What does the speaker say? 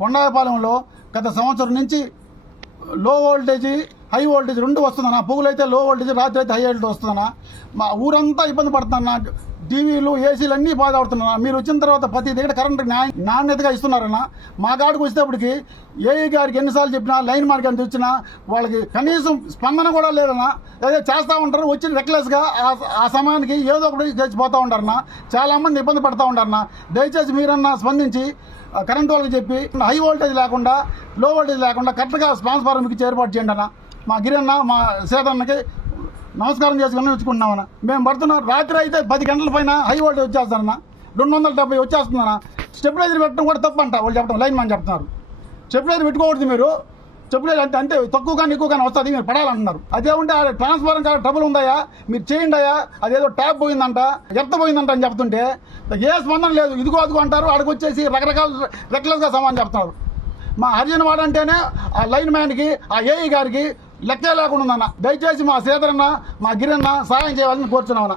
కొండాయపాలెంలో గత సంవత్సరం నుంచి లో వోల్టేజ్ హై వోల్టేజ్ రెండు వస్తుందన్నా. పొగులైతే లో వోల్టేజ్, రాత్రి అయితే హై వోల్టేజ్ వస్తుందన్నా. మా ఊరంతా ఇబ్బంది పడుతున్నా. టీవీలు ఏసీలు అన్నీ బాధపడుతున్నా. మీరు వచ్చిన తర్వాత ప్రతి దగ్గర కరెంట్ నాణ్యతగా ఇస్తున్నారన్నా. మా కాడికి వచ్చేటప్పటికి ఏఈ గారికి ఎన్నిసార్లు చెప్పినా, లైన్ మార్క్ అని వచ్చినా వాళ్ళకి కనీసం స్పందన కూడా లేదన్నా. అదే చేస్తూ ఉంటారు, వచ్చి రెక్లెస్గా ఆ సమయానికి ఏదో ఒకటి చేసిపోతూ ఉంటారన్నా. చాలామంది ఇబ్బంది పడుతూ ఉంటారన్నా. దయచేసి మీరన్నా స్పందించి కరెంట్ వాళ్ళకి చెప్పి హై వోల్టేజ్ లేకుండా, లో వోల్టేజ్ లేకుండా కరెక్ట్గా ట్రాన్స్ఫార్మర్కి ఏర్పాటు చేయండి అన్న. మా గిరన్న, మా సేదన్నకి నమస్కారం చేసుకుని వచ్చుకుంటున్నామన్నా. మేము పడుతున్నాం. రాత్రి అయితే 10 గంటల పైన హై వోల్టేజ్ వచ్చేస్తానన్నా. 270 వచ్చేస్తుందన్నా. స్టెబిలైజర్ పెట్టడం కూడా తప్పంట వాళ్ళు చెప్పడం, లైన్ మ్యాన్ చెప్తున్నారు. స్టెబిలైజర్ పెట్టుకోకూడదు మీరు. స్టెబిలైజర్ అంతే తక్కువ కానీ ఎక్కువ కానీ వస్తుంది, మీరు పడాలంటున్నారు. అదేమంటే ట్రాన్స్ఫార్మర్ కాడ ట్రబుల్ ఉందాయా, మీరు చేయండి అయ్యా, అదేదో ట్యాప్ పోయిందంట, ఎర్త పోయిందంట అని చెప్తుంటే ఏ స్పందన లేదు. ఇదిగో అదిగో అంటారు. ఆడికి వచ్చేసి రకరకాల రెక్లెస్గా సమాధానం చెప్తున్నారు. మా హరిజన్ వాడంటేనే ఆ లైన్ మ్యాన్కి, ఆ ఏఈ గారికి లెక్కే లేకుండా ఉందన్న. దయచేసి మా సేదరన్న, మా గిరన్న సాయం చేయాలని కోరుతున్నామన్నా.